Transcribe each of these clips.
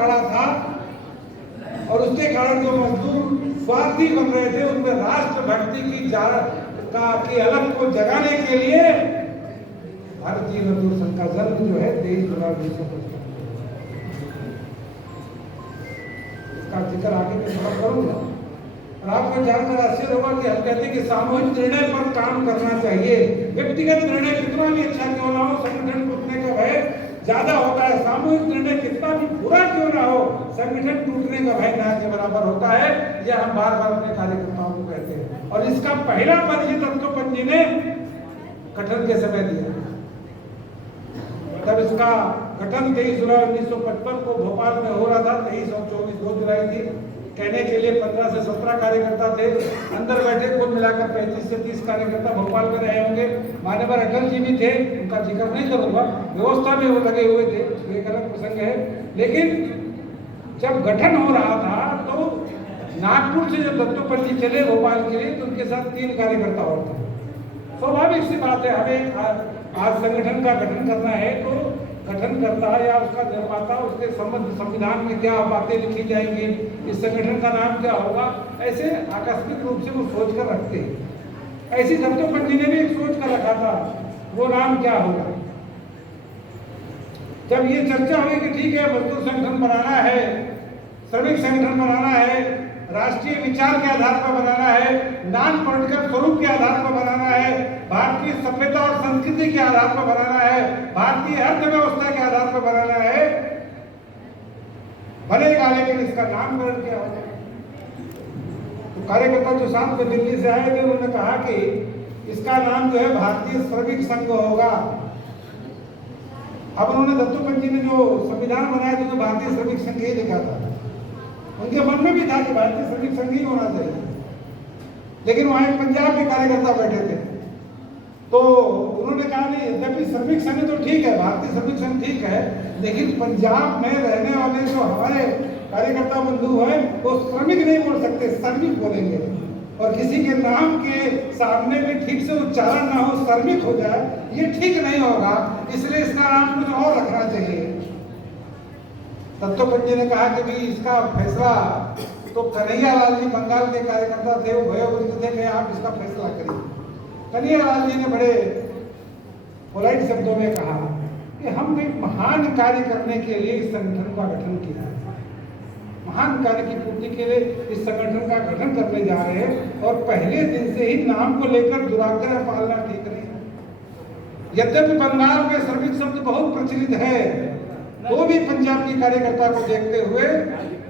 खड़ा था और उसके कारण जो मजदूर स्वार्थी बन रहे थे उनमें राष्ट्रभक्ति की अलग को जगाने के लिए भारतीय मजदूर संघ का जन्म जो है 23 जुलाई 1955 इसका जिक्र आगे मैं थोड़ा करूंगा। और आपको जानकर आश्चर्य होगा कि हम कहते हैं कि सामूहिक निर्णय पर काम करना चाहिए। व्यक्तिगत निर्णय कितना भी अच्छा क्यों ना हो, संगठन टूटने का भय ज्यादा होता है। सामूहिक निर्णय कितना भी बुरा क्यों ना हो, संगठन टूटने का भय ना के बराबर होता है। यह हम बार बार अपने कार्यकर्ताओं को कहते हैं और इसका पहला परिचय दत्तोपंत जी ने गठन के समय दिया। तब इसका गठन 23 जुलाई 1955 को भोपाल में हो रहा था। 23 और 24 2 जुलाई थी। कहने के लिए 15 से 17 कार्यकर्ता थे अंदर बैठे, कुल मिलाकर 35 से 30 कार्यकर्ता भोपाल में रहे होंगे। माननीय अटल जी भी थे, उनका जिक्र नहीं करूंगा, व्यवस्था में वो लगे हुए थे, एक अलग प्रसंग है। लेकिन जब गठन हो रहा था तो नागपुर से जब दत्तोपंत जी चले भोपाल के लिए तो उनके साथ 3 कार्यकर्ता और थे। स्वाभाविक सी बात है, हमें आज संगठन का गठन करना है तो गठनकर्ता या उसका निर्माता, उसके संबंध संविधान में क्या बातें लिखी जाएंगी, इस संगठन का नाम क्या होगा, ऐसे आकस्मिक रूप से वो सोच कर रखते हैं। ऐसी दत्तोपंत जी ने भी एक सोच कर रखा था, वो नाम क्या होगा। जब ये चर्चा हुई कि ठीक है मजदूर संगठन बनाना है, श्रमिक संगठन बनाना है, राष्ट्रीय विचार के आधार पर बनाना है, नॉन पॉलिटिकल स्वरूप के आधार पर बनाना है, भारतीय सभ्यता और संस्कृति के आधार पर बनाना है, भारतीय अर्थव्यवस्था के आधार पर बनाना है, बनेगा, लेकिन इसका नामकरण क्या होगा। तो कार्यकर्ता जो साथ में दिल्ली से आए थे उन्होंने कहा कि इसका नाम जो है भारतीय श्रमिक संघ होगा। अब उन्होंने दत्तोपंत जी ने जो संविधान बनाया था तो भारतीय श्रमिक संघ ही लिखा था। उनके मन में भी था कि भारतीय श्रमिक संघ ही होना चाहिए, लेकिन वहां एक पंजाब के कार्यकर्ता बैठे थे तो उन्होंने कहा नहीं, यद्यपि श्रमिक संघ तो ठीक है, भारतीय श्रमिक संघ ठीक है, लेकिन पंजाब में रहने वाले जो हमारे कार्यकर्ता बंधु हैं वो श्रमिक नहीं बोल सकते, श्रमिक बोलेंगे। और किसी के नाम के सामने भी ठीक से उच्चारण ना हो, श्रमिक हो जाए, ये ठीक नहीं होगा, इसलिए इसका नाम कुछ और रखना चाहिए। दत्तोपंत जी ने कहा कि भी इसका फैसला तो कन्हैयालाल जी बंगाल के कार्यकर्ता थे, वो भयभीत थे कि आप इसका फैसला करिए। कन्हैयालाल जी ने बड़े पोलाइट शब्दों में कहा कि हम एक महान कार्य करने के लिए इस संगठन का गठन किया है, महान कार्य की पूर्ति के लिए इस संगठन का गठन करने जा रहे हैं और पहले दिन से ही नाम को लेकर दुराग्रह पालना ठीक नहीं है। यद्यपि बंगाल में श्रमिक शब्द बहुत प्रचलित है, तो भी पंजाब की कार्यकर्ता को देखते हुए,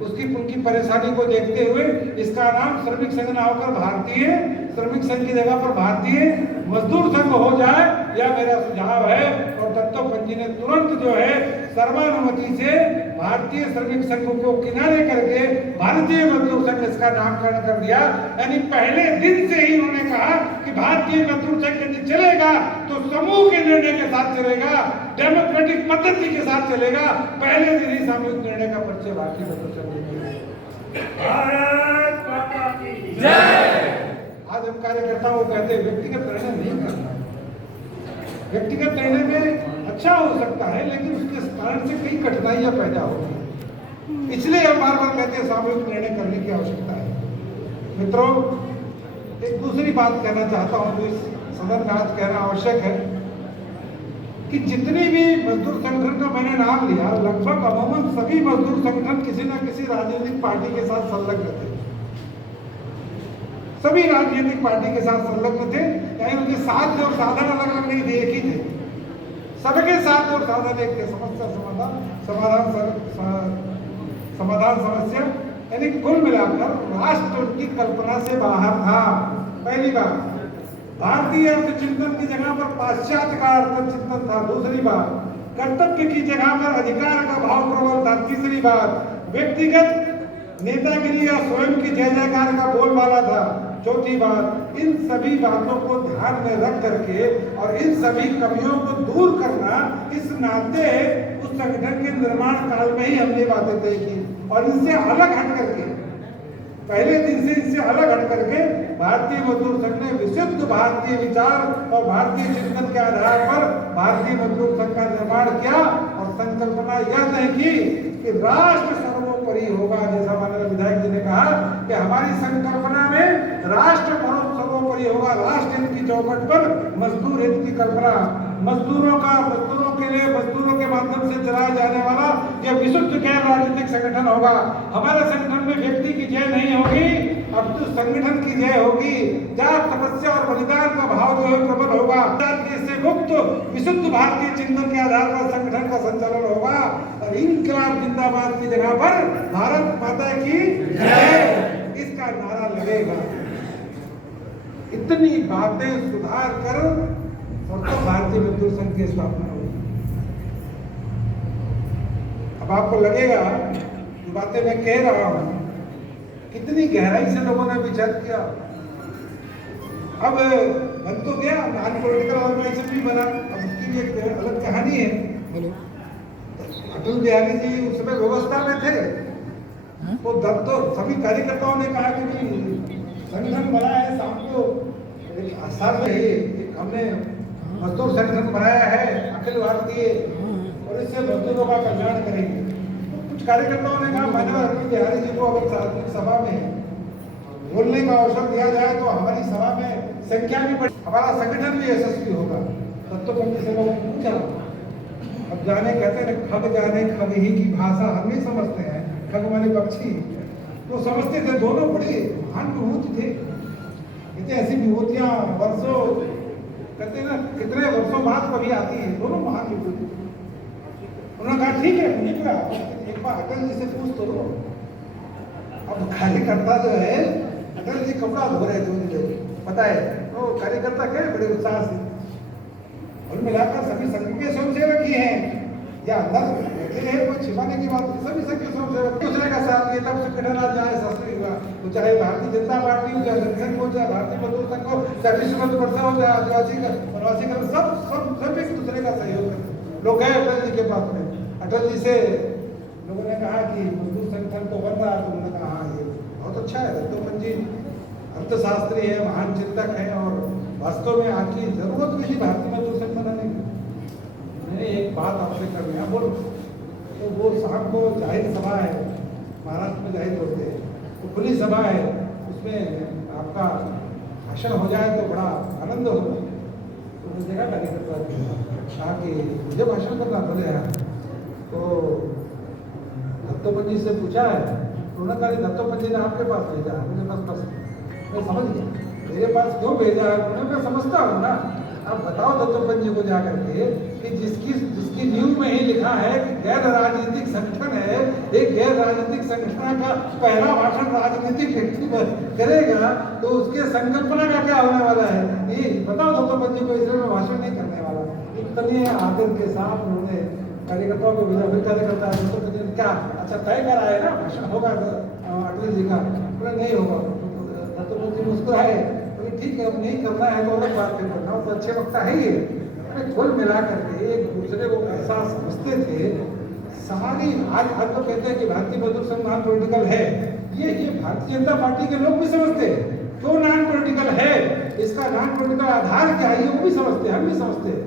उनकी परेशानी को देखते हुए इसका नाम श्रमिक संघ ना होकर भारतीय श्रमिक संघ की जगह पर भारतीय मजदूर संघ हो जाए, यह मेरा सुझाव है। और दत्तोपंत जी ने तुरंत जो है सर्वानुमति से भारतीय श्रमिक संघ को किनारे करके भारतीय मजदूर संघ इसका नामकरण कर दिया। यानी पहले दिन से ही उन्होंने कहा कि भारतीय मजदूर संघ यदि चलेगा तो समूह के निर्णय के साथ चलेगा, डेमोक्रेटिक पद्धति के साथ चलेगा। पहले दिन ही सामूहिक निर्णय का परिचय भारतीय मजदूर संघ ने। भारत माता की जय। आज हम कार्यकर्ताओं को कहते हैं व्यक्तिगत निर्णय नहीं करना। व्यक्तिगत निर्णय में अच्छा हो सकता है, लेकिन उसके कारण से कई कठिनाइयां पैदा होती हैं, इसलिए हम बार बार कहते हैं सामूहिक निर्णय करने की आवश्यकता है। मित्रों, एक दूसरी बात कहना चाहता हूं जो इस सदन में आज कहना आवश्यक है कि जितनी भी मजदूर संगठन का मैंने नाम लिया, लगभग अमूमन सभी मजदूर संगठन किसी न किसी राजनीतिक पार्टी के साथ संलग्न थे। सभी राजनीतिक पार्टी के साथ संलग्न थे, यानी उनके साथ और साधन अलग अलग नहीं थे, एक ही थे। सबके साथ और साधन एक थे, समस्या समाधान समस्या, यानी कुल मिलाकर राष्ट्र की कल्पना से बाहर था। पहली बात, भारतीय अर्थचिंतन की जगह पर पाश्चात्य का अर्थचिंतन था। दूसरी बात, कर्तव्य की जगह पर अधिकार का भाव प्रबल था। तीसरी बात, व्यक्तिगत नेतागिरी या स्वयं की जय जयकार का बोलबाला था। चौथी बात, इन सभी बातों को ध्यान में रख करके और इन सभी कमियों को दूर करना, इस नाते उस संगठन के निर्माण काल में ही हमने बातें तय की और इनसे अलग हट करके, पहले दिन से इनसे अलग हट करके भारतीय मजदूर संघ ने विशुद्ध भारतीय विचार और भारतीय चिंतन के आधार पर भारतीय मजदूर संघ का निर्माण किया और संकल्पना यह तय की कि राष्ट्र होगा, जैसा माननीय विधायक जी ने कहा कि हमारी संकल्पना में राष्ट्र सर्वोपरि होगा। राष्ट्र हित की चौखट पर मजदूर हित की कल्पना, मजदूरों के लिए मजदूरों के माध्यम से चलाया जाने वाला यह विशुद्ध गैर राजनीतिक संगठन होगा। हमारे संगठन में व्यक्ति की जय नहीं होगी, अब तो संगठन की जय होगी। जात, तपस्या और बलिदान का भाव जो है प्रबल होगा। से मुक्त विशुद्ध भारतीय चिंतन के आधार पर संगठन का संचालन होगा और इंकलाब जिंदाबाद की जगह पर भारत माता की जय इसका नारा लगेगा। इतनी बातें सुधार कर और तो भारतीय मजदूर संघ की स्थापना होगी। अब आपको लगेगा जो बातें मैं कह रहा हूं कितनी गहराई से लोगों ने विचार किया। अब बन तो गया, नॉन पॉलिटिकल ऑर्गेनाइजेशन भी बना। अब उसकी भी एक अलग कहानी है। अटल बिहारी जी उस समय व्यवस्था में थे, तो तब तो सभी कार्यकर्ताओं ने कहा कि संगठन बना है, शाम को आसार रहिए, हमने मजदूर संगठन बनाया है अखिल भारतीय और इससे मजदूरों का कल्याण करेंगे। तो कुछ कार्यकर्ताओं ने कहा माननीय अटल बिहारी जी को अगर सार्वजनिक सभा में बोलने का अवसर दिया जाए तो हमारी सभा में संख्या भी बढ़ी, हमारा संगठन भी यशस्वी होगा। तब तो पंडित से लोगों ने पूछा, अब जाने कहते हैं खग जाने खग ही की भाषा हम नहीं समझते हैं, खग माने पक्षी तो समझते थे। दोनों बड़े महान विभूति थे, कहते ऐसी विभूतियां वर्षों कहते ना कितने वर्षों बाद कभी आती है। दोनों महान विभूति। उन्होंने कहा ठीक है निकला, एक बार अटल जी से पूछ तो लो। अब कार्यकर्ता जो है अटल जी कपड़ा धो रहे थे उनके, पता है तो कार्यकर्ता क्या बड़े उत्साह से और मिलाकर सभी संघ के स्वयंसेवक ही हैं या अंदर बैठे हैं, कोई छिपाने की बात नहीं। सभी संघ के स्वयंसेवक दूसरे का साथ लिए तब संगठन आज जाए शास्त्री हुआ, तो चाहे भारतीय जनता पार्टी हो, चाहे जनसंघ हो, चाहे भारतीय मजदूर संघ हो, चाहे विश्व मजदूर परिषद हो, चाहे आदिवासी प्रवासी का सब एक दूसरे का सहयोग करते। लोग गए अटल जी के पास में, अटल जी से लोगों ने कहा कि मजदूर संगठन तो बन रहा है, तो उन्होंने कहा हाँ ये बहुत अच्छा है, दत्तोपंत जी अर्थशास्त्री है, महान चिंतक है और वास्तव में आपकी जरूरत भी थी भारतीय मजदूर संघ बनाने की। मैंने एक बात आपसे करनी है, बोलो। तो वो शाम को जाहिर सभा है, महाराष्ट्र में जाहिर होते हैं, तो खुली सभा है, उसमें आपका भाषण हो जाए तो बड़ा आनंद होगा। तो उस जगह कार्यकर्ता कहा कि मुझे भाषण करना बोले यार, तो दत्तोपंत जी से पूछा है, उन्होंने कहा दत्तोपंत जी ने आपके पास भेजा है, मुझे बस मैं समझ गया मेरे पास क्यों भेजा है। उन्होंने मैं समझता हूँ ना, अब बताओ दत्तोपंत जी को जाकर के कि जिसकी न्यूज में ही लिखा है कि गैर राजनीतिक संगठन है, एक गैर राजनीतिक संगठन का पहला भाषण राजनीतिक व्यक्ति करेगा, तो उसके संकल्पना का क्या होने वाला है ये बताओ दत्तोपंत जी को। इसलिए मैं भाषण नहीं करने वाला। इतने आदर के साथ उन्होंने कार्यकर्ताओं को भेजा। फिर कार्यकर्ता क्या अच्छा तय करा है ना भाषण होगा अटल जी का, बोले नहीं होगा। दत्तोपंत जी मुस्कुराए, बोले ठीक है अब नहीं करना है तो अलग बात करना, तो अच्छे वक्ता है ये। कुल मिला करके एक दूसरे को ऐसा समझते थे सारी। आज तो कहते हैं कि भारतीय मजदूर संघ नॉन पॉलिटिकल है, ये भारतीय जनता पार्टी के लोग भी समझते हैं क्यों नॉन पॉलिटिकल है, इसका नॉन पॉलिटिकल आधार क्या है, वो भी समझते हैं, हम भी समझते हैं।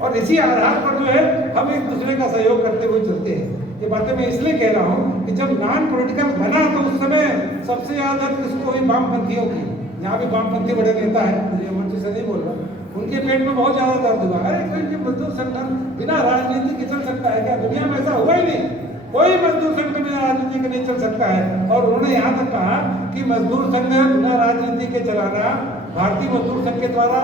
और इसी आधार पर जो है हम एक दूसरे का सहयोग करते हुए चलते हैं। ये बातें मैं इसलिए कह रहा हूँ कि जब नॉन पॉलिटिकल बना तो उस समय सबसे ज्यादा किसको हुई, वामपंथियों की। यहाँ भी वामपंथी बड़े नेता है, मुझे मंच से नहीं बोल रहा, उनके पेट में बहुत ज्यादा दर्द हुआ। अरे कोई मजदूर संगठन बिना राजनीति के चल सकता है क्या? दुनिया में ऐसा हुआ ही नहीं, कोई मजदूर संगठन बिना राजनीति के नहीं चल सकता है। और उन्होंने यहाँ तक कहा कि मजदूर संघ बिना राजनीति के चलाना भारतीय मजदूर संघ के द्वारा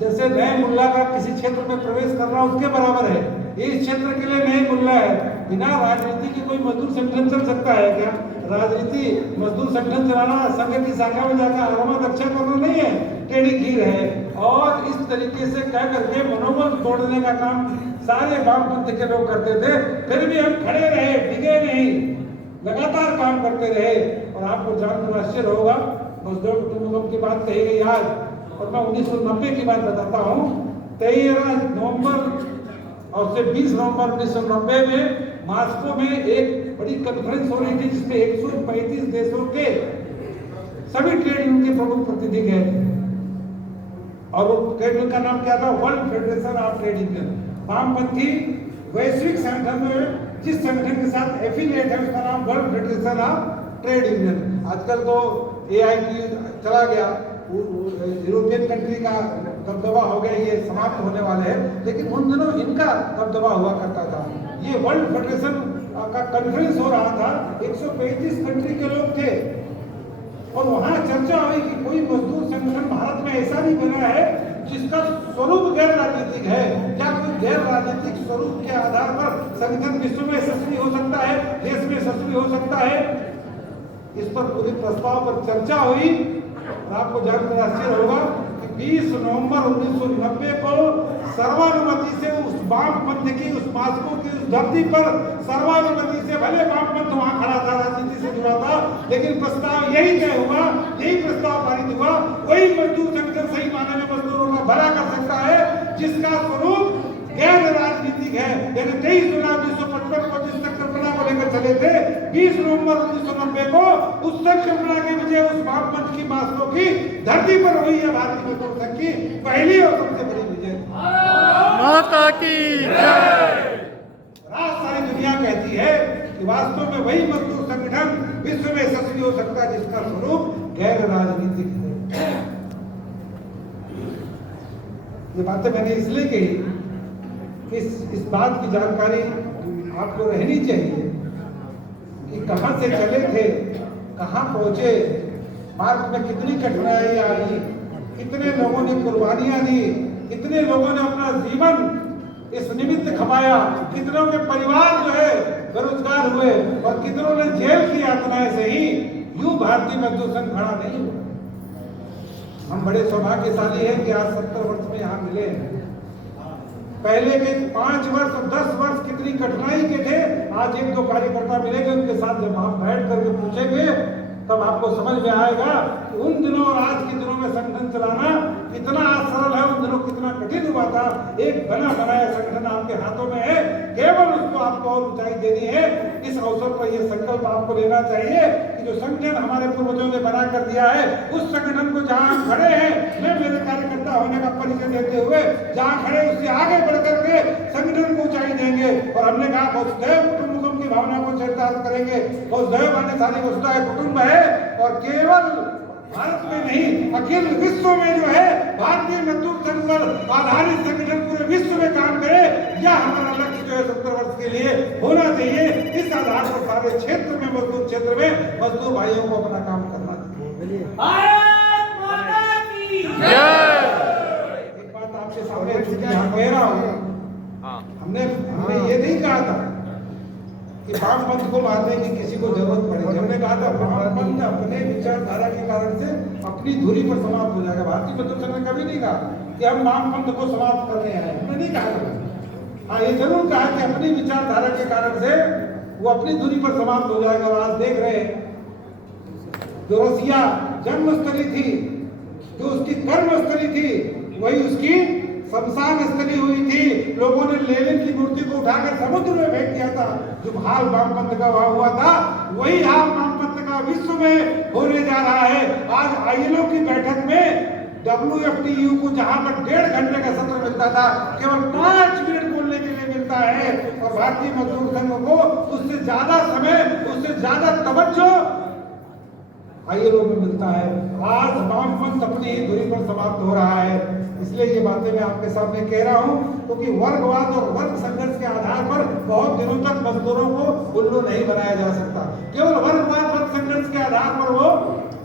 जैसे नए मुल्ला का किसी क्षेत्र में प्रवेश करना उसके बराबर है। इस क्षेत्र के लिए नए मुल्ला है, बिना राजनीति के कोई मजदूर संगठन चल सकता है क्या? राजनीति मजदूर संगठन चलाना संघ की शाखा में जाकर आरामद अच्छा करना नहीं है, टेढ़ी खीर है। और इस तरीके से कह करके मनोबल तोड़ने का काम सारे वामपंथ के लोग करते थे। फिर भी हम खड़े रहे, डिगे नहीं, लगातार काम करते रहे। और आपको जानकर आश्चर्य होगा, मजदूर कुटुंबकम की बात कही गई आज, और मैं 1990 की बात बताता हूँ। 13 नवंबर और से 20 नवंबर 1990 में मास्को में एक बड़ी कॉन्फ्रेंस हो रही थी जिसमें 135 देशों के सभी ट्रेड यूनियन के प्रमुख प्रतिनिधि गए थे। और वो ट्रेड यूनियन का नाम क्या था? World federation of trade union. वामपंथी वैश्विक संगठन में जिस संगठन के के साथ एफिलिएट है, उसका नाम world federation of trade union. आजकल तो AIT चला गया, यूरोपियन कंट्री का दबदबा हो गया, ये समाप्त होने वाले हैं, लेकिन उन दिनों इनका दबदबा हुआ करता था। ये वर्ल्ड फेडरेशन का कॉन्फ्रेंस हो रहा था, 135 कंट्री के लोग थे और वहां चर्चा हुई कि कोई मजदूर संगठन भारत में ऐसा नहीं बना है जिसका स्वरूप गैर राजनीतिक है। क्या कोई गैर राजनीतिक स्वरूप के आधार पर संगठन विश्व में यशस्वी हो सकता है, देश में यशस्वी हो सकता है? इस पर पूरी प्रस्ताव पर चर्चा हुई और आपको जानकर आश्चर्य होगा कि 20 नवंबर 1990 को सर्वानुमति से उस वामपंथ की, उस मास्को की उस धरती पर सर्वानुमति से, भले वामपंथ वहां खड़ा था, राजनीति से जुड़ा था, लेकिन प्रस्ताव यही तय हुआ, यही प्रस्ताव पारित हुआ, वही मजदूर संगठन सही मायने में मजदूरों का भला कर सकता है जिसका स्वरूप गैर राजनीतिक है। यानी 23 जुलाई 1955 को जिस संकल्पना को लेकर चले थे, 20 नवंबर 1990 को उस संकल्पना की विजय उस वामपंथ की मास्को की धरती पर हुई है। भारतीय मजदूर संघ की पहली और सबसे बड़ी विजय। माता की जय। आज सारी दुनिया कहती है कि वास्तव में वही मजदूर संगठन विश्व में यशस्वी हो सकता है जिसका स्वरूप गैर राजनीतिक है। ये बातें मैंने इसलिए कही, इस बात की जानकारी आपको रहनी चाहिए कि कहां से चले थे, कहां पहुंचे, मार्ग में कितनी कठिनाइयां आई, कितने लोगों ने कुर्बानियां दी, कितने लोगों ने अपना जीवन इस निमित्त खपाया, कितनों के परिवार जो है बेरोजगार हुए और कितनों ने जेल की यातनाएं सही। यूं भारतीय मजदूर संघ खड़ा नहीं हुआ। हम बड़े सौभाग्यशाली हैं कि आज 70 वर्ष में यहाँ मिले हैं। पहले के 5 वर्ष और 10 वर्ष कितनी कठिनाई के थे। आज 1-2 कार्यकर्ता मिलेंगे, उनके साथ जब आप बैठ करके पूछेंगे तब आपको समझ में आएगा कि उन दिनों और आज के दिनों में संगठन चलाना कितना सरल है, उन दिनों कितना कठिन हुआ था। एक बना बनाया संगठन आपके हाथों में है, केवल उसको आपको और ऊंचाई देनी है। इस अवसर पर यह संकल्प आपको लेना चाहिए कि जो संगठन हमारे पूर्वजों ने बना कर दिया है, उस संगठन को जहां हम खड़े हैं, मैं मेरे कार्यकर्ता होने का परिचय देते हुए जहां खड़े उससे आगे बढ़ करके संगठन को ऊंचाई देंगे। और हमने कहा वसुधैव कुटुंबकम की भावना को चरितार्थ करेंगे। वसुधैव माने सारी वसुधा कुटुंब है और केवल भारत में नहीं, अखिल विश्व में जो है भारतीय मजदूर संघ पर आधारित संगठन पूरे विश्व में काम करे, यह हमारा लक्ष्य जो है 70 वर्ष के लिए होना चाहिए। इस आधार पर सारे क्षेत्र में, मजदूर क्षेत्र में मजदूर भाइयों को अपना काम करना चाहिए। एक बात आपके सामने कह रहा हूँ, हमने ये नहीं कहा था कि वामपंथ को मारने की किसी को जरूरत पड़ेगी। हमने कहा था वामपंथ अपने विचारधारा के कारण से अपनी धुरी पर समाप्त हो जाएगा। भारतीय मजदूर संघ ने कभी नहीं कहा कि हम वामपंथ को समाप्त करने आए, हमने नहीं कहा था। हाँ, ये जरूर कहा कि अपनी विचारधारा के कारण से वो अपनी धुरी पर समाप्त हो जाएगा। और आज देख रहे हैं जो रसिया जन्मस्थली थी, जो उसकी कर्मस्थली थी, वही उसकी शमशान स्थली हुई थी। लोगों ने लेनिन की मूर्ति को उठाकर समुद्र में फेंक दिया था। जो हाल वामपंथ का वहां हुआ था, वही हाल वामपंथ का विश्व में होने जा रहा है। आज ILO की बैठक में WFTU को जहां पर 1.5 घंटे का सत्र मिलता था, केवल 5 मिनट बोलने के लिए मिलता है। और भारतीय मजदूर संघ को उससे ज्यादा समय, उससे ज्यादा तवज्जो ILO में मिलता है। आज वामपंथ अपनी ही धुरी पर समाप्त हो रहा है। इसलिए ये बातें मैं आपके सामने कह रहा हूं क्योंकि वर्गवाद और वर्ग संघर्ष के आधार पर बहुत दिनों तक मजदूरों को उल्लू नहीं बनाया जा सकता। केवल वर्गवाद, वर्ग संघर्ष के आधार पर वो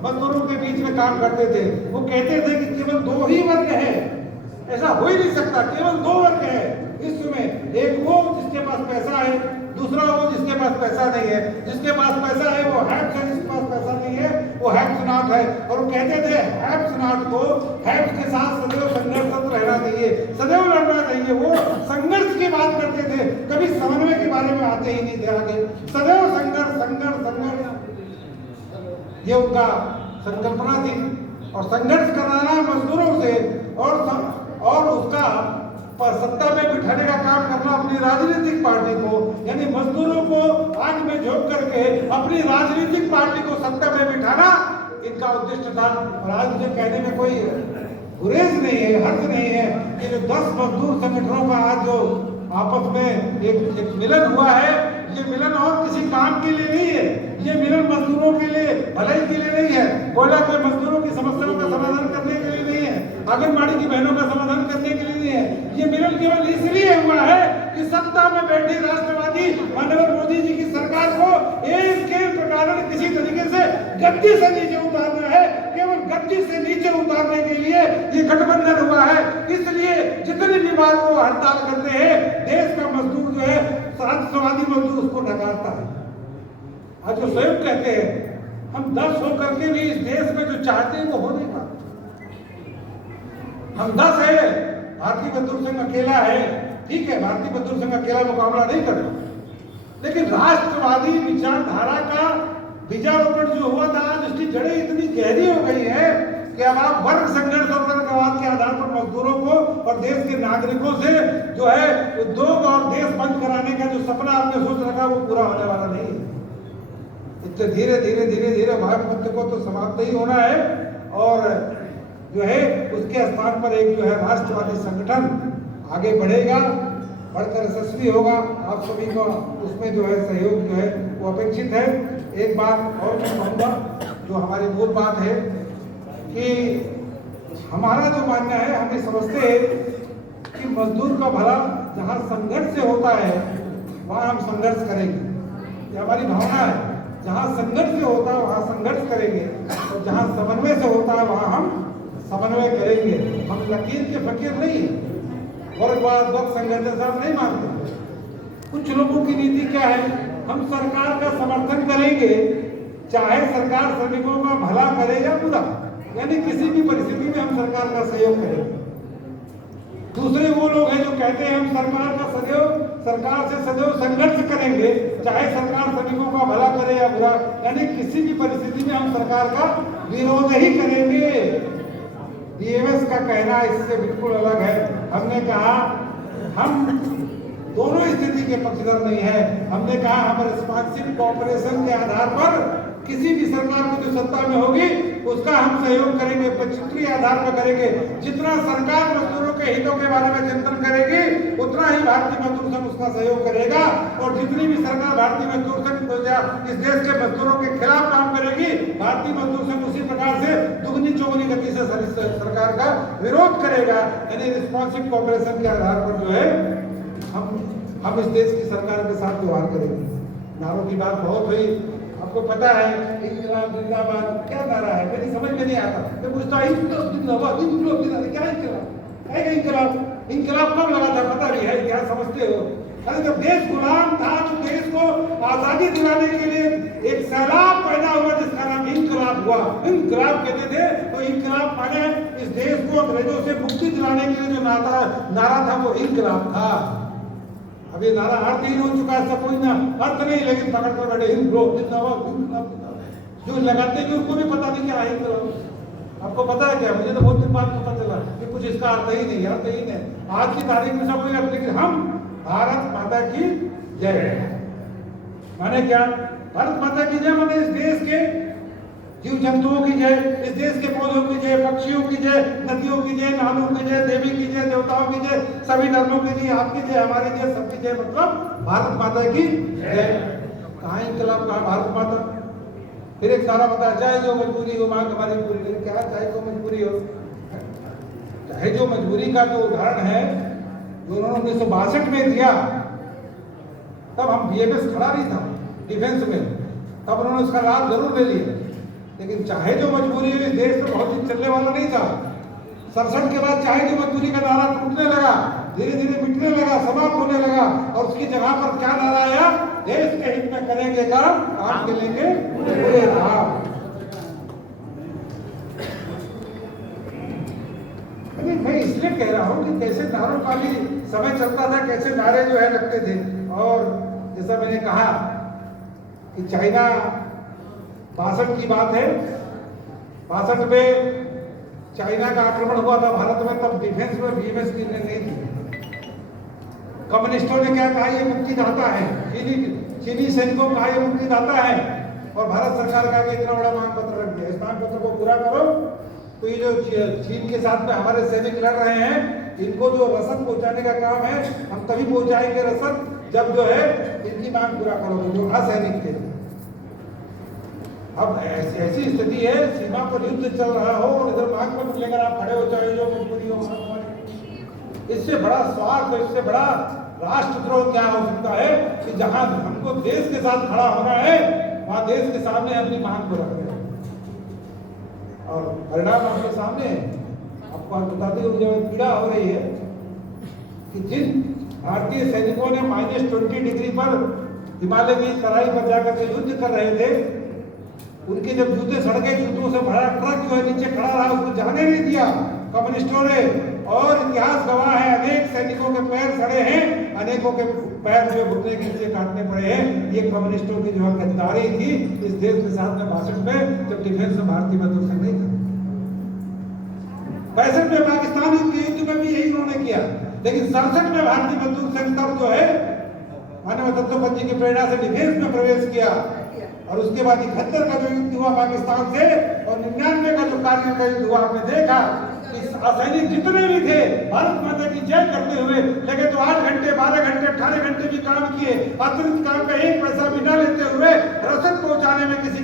मजदूरों के बीच में काम करते थे। वो कहते थे कि केवल 2 ही वर्ग है, ऐसा हो ही नहीं सकता। केवल 2 वर्ग है विश्व में, एक वो जिसके पास पैसा है, दूसरा वो जिसके पास पैसा नहीं है। जिसके पास पैसा है वो हैप्स है, जिसके पास पैसा नहीं है वो हैप्स नॉट है। और वो कहते थे हैप्स नॉट को हैप्स के साथ सदैव संघर्षरत रहना चाहिए, सदैव लड़ना चाहिए। वो संघर्ष की बात करते थे, कभी समन्वय के बारे में आते ही नहीं थे आगे। सदैव संघर्ष संघर्ष संघर्ष, ये उनका संकल्पना थी। और संघर्ष कराना मजदूरों से और उसका सत्ता में बिठाने का काम करना अपनी राजनीतिक पार्टी को, यानी मजदूरों को आग में झोंक करके अपनी राजनीतिक पार्टी को सत्ता में बिठाना इनका उद्देश्य था। और आज मुझे कहने में कोई गुरेज नहीं है, हर्ज नहीं है कि जो 10 मजदूर संगठनों का आज जो आपस में एक मिलन हुआ है, ये मिलन और के लिए नहीं है, ये मिलन मजदूरों के लिए भलाई के लिए नहीं है, कोयला के मजदूरों की समस्याओं का समाधान करने के लिए नहीं है, आंगनबाड़ी की बहनों का समाधान करने के लिए नहीं है। ये मिलन केवल इसलिए हुआ है कि सत्ता में बैठी राष्ट्रवादी माननीय मोदी जी की सरकार को एक प्रकार किसी तरीके से गद्दी से नीचे उतारना है। केवल गद्दी से नीचे उतारने के लिए ये गठबंधन हुआ है। इसलिए जितनी भी बार वो हड़ताल करते हैं, देश का मजदूर जो है, राष्ट्रवादी मजदूर उसको नकारता है। आज जो स्वयं कहते हैं हम 10 होकर के भी इस देश में जो चाहते हैं वो हो नहीं पाता। हम 10 है, भारतीय मजदूर संघ अकेला है, ठीक है, भारतीय मजदूर संघ अकेला मुकाबला नहीं कर रहा, लेकिन राष्ट्रवादी विचारधारा का बीजारोपण जो हुआ था, आज उसकी जड़ें इतनी गहरी हो गई है कि अब आप वर्ग संघर्ष और वर्गवाद के आधार पर मजदूरों को और देश के नागरिकों से जो है उद्योग और देश बंद कराने का जो सपना आपने सोच रखा वो पूरा होने वाला नहीं है। इतने धीरे धीरे धीरे धीरे भारत को तो समाप्त ही होना है और जो है उसके स्थान पर एक जो है राष्ट्रवादी संगठन आगे बढ़ेगा, बढ़कर यशस्वी होगा। आप सभी को उसमें जो है सहयोग जो है वो अपेक्षित है। एक बात और मैं कहूँगा, जो हमारी मूल बात है कि हमारा जो मानना है, हमें समझते हैं कि मजदूर का भला जहाँ संघर्ष से होता है वहाँ हम संघर्ष करेंगे, ये हमारी भावना है। जहाँ संघर्ष से होता है वहाँ संघर्ष करेंगे और जहाँ समन्वय से होता है वहाँ हम समन्वय करेंगे। हम लकीर के फकीर नहीं है, वर्गवाद वक्त संघर्ष साहब नहीं मानते। कुछ लोगों की नीति क्या है, हम सरकार का समर्थन करेंगे चाहे सरकार श्रमिकों का भला करे या बुरा, यानी किसी भी परिस्थिति में हम सरकार का सहयोग करेंगे। दूसरे वो लोग हैं जो कहते हैं हम सरकार से सदैव संघर्ष करेंगे चाहे सरकार श्रमिकों का भला करे या बुरा, यानी किसी भी परिस्थिति में हम सरकार का विरोध ही करेंगे। बीएमएस का कहना इससे बिल्कुल अलग है। हमने कहा हम दोनों स्थिति के पक्षधर नहीं है। हमने कहा हम रिस्पॉन्सिव कोऑपरेशन के आधार पर किसी भी सरकार को जो सत्ता में होगी उसका हम सहयोग करेंगे, पक्षीय आधार पर करेंगे। जितना सरकार मजदूरों के हितों के बारे में चिंतन करेगी उतना ही भारतीय मजदूर संघ उसका सहयोग करेगा, और जितनी भी सरकार भारतीय मजदूर संघ इस देश के मजदूरों के खिलाफ काम करेगी, भारतीय मजदूर संघ उसी प्रकार से दुगनी चौगुनी गति से सरकार का विरोध करेगा। यानी रिस्पॉन्सिव कोऑपरेशन के आधार पर जो है हम इस देश की सरकार के साथ व्यवहार करेंगे। नारों की बात बहुत हुई, आपको पता है इंकलाब जिंदाबाद क्या नारा है, मेरी समझ में नहीं आता। मैं पूछता हूँ इंकलाब जिंदाबाद, इंकलाब जिंदाबाद, क्या इंकलाब? इंकलाब कब लगा था पता भी है क्या? समझते हो? अरे जब देश गुलाम था तो देश को आजादी दिलाने के लिए एक सैलाब पैदा हुआ जिसका नाम इंकलाब हुआ। इंकलाब कहते थे, तो इंकलाब माने इस देश को अंग्रेजों से मुक्ति दिलाने के लिए जो नारा था वो इंकलाब था। अभी नारा अर्थहीन हो चुका है, कोई ना अर्थ नहीं, लेकिन पकड़ कर बैठे इंकलाब जिंदाबाद। जो लगाते हैं उनको भी पता नहीं क्या है इंकलाब। आपको पता है क्या? मुझे तो बहुत दिन बाद पता चला कि कुछ इसका अर्थ ही नहीं, अर्थहीन है। आज की तारीख में सब कोई अर्थ, लेकिन हम भारत माता की जय माने क्या? भारत माता की जय माने इस देश के जीव जंतुओं की जय, इस देश के पौधों की जय, पक्षियों की जय, नदियों की जय, नालों की जय, देवी की जय, देवताओं की जय, सभी धर्मों की जय, आपकी जय, हमारी जय, सबकी जय, मतलब भारत माता की जय। कहाँ इंकलाब, कहाँ भारत माता? फिर एक सारा बता, चाहे जो मजबूरी हो मांग हमारी पूरी, लेकिन क्या चाहे जो मजबूरी हो, चाहे जो मजबूरी का जो उदाहरण है जो उन्होंने 1962 में दिया, तब हम बीएमएस खड़ा नहीं था डिफेंस में, तब उन्होंने उसका लाभ जरूर ले लिया। लेकिन चाहे जो मजबूरी है, देश में बहुत दिन चलने वाला नहीं था। 67 के बाद चाहे जो मजबूरी का नारा टूटने लगा, धीरे धीरे मिटने लगा, समाप्त होने लगा, और उसकी जगह पर क्या नारा आया? देश के हित में करेंगे काम, काम के लेंगे पूरे राह। मैं इसलिए कह रहा हूँ कि कैसे नारों का भी समय चलता था, कैसे नारे जो है लगते थे। और जैसा मैंने कहा कि चाइना 62 की बात है, 62 में चाइना का आक्रमण हुआ था भारत में, तब डिफेंस में बीएमएस की नहीं थी। कम्युनिस्टों ने क्या कहा? ये मुक्तिदाता है, चीनी सैनिकों का ये मुक्तिदाता है, और भारत सरकार का इतना बड़ा मांग पत्र रख दिया, इस मांग पत्र को पूरा करो। तो ये जो चीन के साथ में हमारे सैनिक लड़ रहे हैं, इनको जो रसद पहुंचाने का काम है, हम तभी पहुंचाएंगे रसद जब जो है इनकी मांग पूरा करोगे, जो असैनिक थे। अब ऐसी स्थिति है, सीमा पर युद्ध चल रहा हो और इधर मांग पत्र लेकर आप खड़े हो, चाहे जो मजबूरी हो मांग हमारी। इससे बड़ा स्वार्थ, इससे बड़ा राष्ट्रद्रोह क्या हो सकता है कि जहां हमको देश के साथ खड़ा होना है, वहां देश के सामने अपनी मांग को रख रहे हैं और परिणाम आपके सामने है। आपको बताते हुए जो पीड़ा हो रही है कि जिन भारतीय सैनिकों ने -20 डिग्री पर हिमालय की तराई पर जाकर के युद्ध कर रहे थे, उनके जब जूते सड़ गए, जूतों से भरा ट्रक जो है नीचे खड़ा रहा, उसको जाने नहीं दिया कम्युनिस्टों ने। और इतिहास गवाह है, अनेक सैनिकों के पैर सड़े हैं, अनेकों के पैर जो घुटने के नीचे काटने पड़े हैं। ये कम्युनिस्टों की जो है गद्दारी थी इस देश के साथ में भाषण में, जब डिफेंस में भारतीय मजदूर संघ नहीं था। 65 में पाकिस्तान युद्ध में भी यही उन्होंने किया, लेकिन 67 में भारतीय मजदूर संघ तब जो है मानव तत्वपति की प्रेरणा से डिफेंस में प्रवेश किया। और उसके बाद 71 का जो युद्ध हुआ पाकिस्तान से और 99 का जो कारगिल का युद्ध हुआ, आपने देखा कि असैनिक जितने भी थे भारत माता की जय करते हुए लगे, तो 8 घंटे 12 घंटे 18 घंटे भी काम किए, अतिरिक्त काम का 1 पैसा भी न लेते हुए रसद पहुंचाने में किसी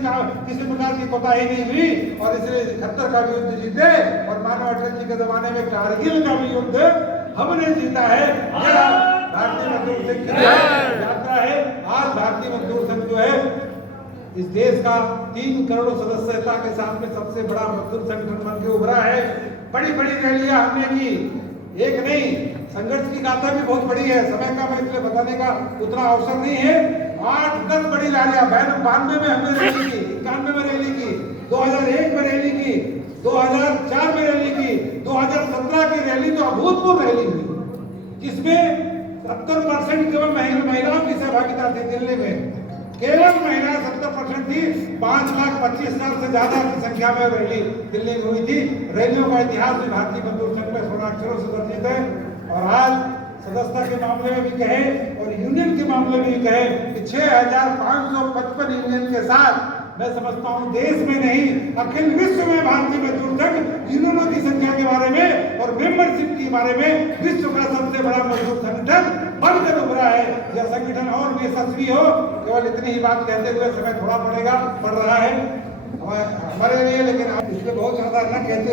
प्रकार की कोताही नहीं हुई। और इसलिए 71 का भी युद्ध जीते और मानव अटल जी के जमाने में कारगिल का भी युद्ध हमने जीता है। भारतीय मजदूर संघ की यात्रा है। आज भारतीय मजदूर संघ जो है इस देश का 3 करोड़ सदस्यता के साथ में सबसे बड़ा मजदूर संगठन बन के उभरा है। बड़ी बड़ी रैलियां हमने की, एक नहीं, संघर्ष की गाथा भी बहुत बड़ी है, समय का मैं इसलिए बताने का उतना अवसर नहीं है। 8-10 बड़ी रैलियां 92 में हमने रैली की, 91 में रैली की, 2001 में रैली की, 2004 में रैली की, 2017 की रैली तो अभूतपूर्व रैली हुई, जिसमें 70% केवल महिलाओं की सहभागिता थी। दिल्ली में केवल महिला 70% थी। 5,25,000 से ज्यादा की संख्या में रैली दिल्ली में हुई थी। रैलियों का इतिहास भी भारतीय मजदूर संघ में स्वर्णाक्षरों से दर्जित है। और आज सदस्यता के मामले में भी कहे और यूनियन के मामले में भी कहे कि 6,555 यूनियन के साथ मैं समझता हूं देश में नहीं अखिल विश्व में भारतीय मजदूर संघ यूनियनों की संख्या के बारे में और मेंबरशिप के बारे में विश्व का सबसे बड़ा मजदूर संगठन बनकर उभरा है। यह संगठन और भी यशस्वी हो, केवल इतनी ही बात कहते हुए समय थोड़ा पड़ रहा है हमारे लिए, लेकिन आप इसलिए बहुत ज्यादा न कहते